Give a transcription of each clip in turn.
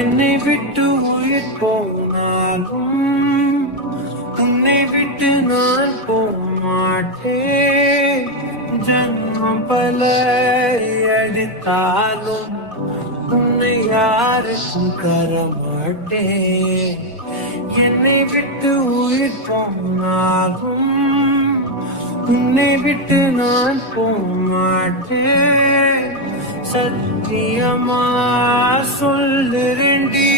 என்னை விட்டு உயிர் போனாலும் உன்னை விட்டு நான் போமாட்டேன். ஜன்மம் பல அடித்தாலும் உன்னை யாருக்கும் தரமாட்டேன். என்னை விட்டு உயிர் போனாலும் உன்னை விட்டு நான் போமாட்டேன். சத்தியமா சொல்லுறேன்டி,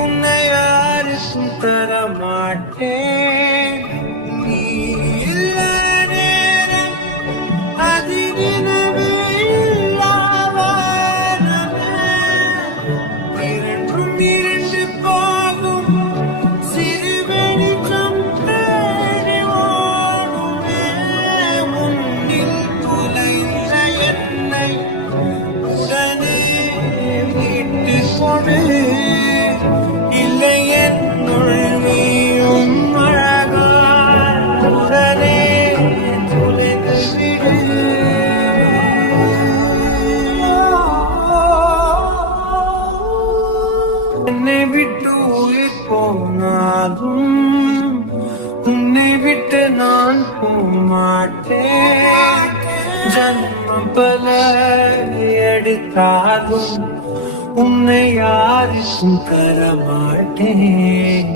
உன்னை யாருக்கும் தரமாட்டேன். நீ இல்ல நேரம் அதிரினவே இல்லாவானமே. இரண்டும் இரண்டு போகும் சிறு வெளிச்சம் தேடி ஓடுமே. முன்னில் புலைந்த என்னை உடனே விட்டு கொடு. இல்லை என்னுள் நீயும் அழகாய் உடனே துளைந்து விடு. என்னை விட்டு உயிர் போனாலும் உன்னை விட்டு நான் போமாட்டேன். ஜன்மம் பல எடுத்தாலும் உன்னை யாருக்கும் தரமாட்டேன்.